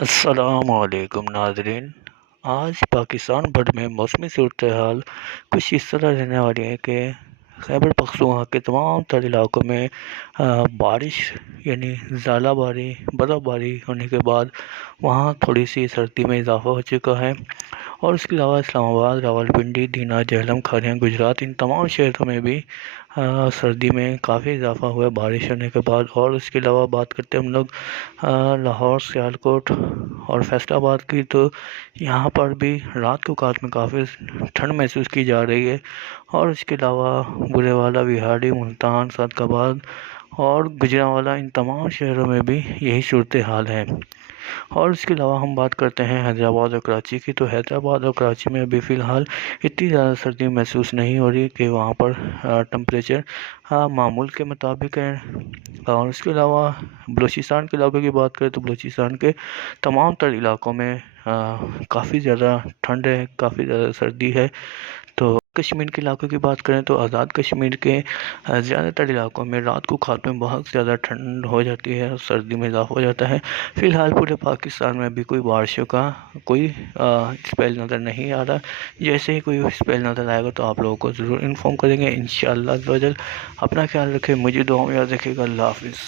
السلام علیکم ناظرین۔ آج پاکستان بھر میں موسمی صورتحال کچھ اس طرح رہنے والی ہے کہ خیبر پختونخوا کے تمام تر علاقوں میں بارش یعنی ژالہ باری برف باری ہونے کے بعد وہاں تھوڑی سی سردی میں اضافہ ہو چکا ہے، اور اس کے علاوہ اسلام آباد، راولپنڈی، دینا، جہلم، کھاریا، گجرات، ان تمام شہروں میں بھی سردی میں کافی اضافہ ہوا ہے بارش ہونے کے بعد۔ اور اس کے علاوہ بات کرتے ہیں ہم لوگ لاہور، سیالکوٹ اور فیصل آباد کی، تو یہاں پر بھی رات کو کات میں کافی ٹھنڈ محسوس کی جا رہی ہے۔ اور اس کے علاوہ گورے والا، وہاڑی، ملتان، صادقآباد اور گوجرانوالہ، ان تمام شہروں میں بھی یہی صورتحال ہے۔ اور اس کے علاوہ ہم بات کرتے ہیں حیدرآباد اور کراچی کی، تو حیدرآباد اور کراچی میں ابھی فی الحال اتنی زیادہ سردی محسوس نہیں ہو رہی کہ وہاں پر ٹمپریچر معمول کے مطابق ہے۔ اور اس کے علاوہ بلوچستان کے علاقوں کی بات کریں تو بلوچستان کے تمام تر علاقوں میں کافی زیادہ ٹھنڈ ہے، کافی زیادہ سردی ہے۔ تو کشمیر کے علاقوں کی بات کریں تو آزاد کشمیر کے زیادہ تر علاقوں میں رات کو کھات میں بہت زیادہ ٹھنڈ ہو جاتی ہے اور سردی میں اضافہ ہو جاتا ہے۔ فی الحال پورے پاکستان میں ابھی کوئی بارشوں کا کوئی اسپیل نظر نہیں آ رہا۔ جیسے ہی کوئی اسپیل نظر آئے گا تو آپ لوگوں کو ضرور انفارم کریں گے انشاءاللہ عز و جل۔ اپنا خیال رکھیں، مجھے دعاؤں میں یاد رکھیے گا۔ اللہ حافظ۔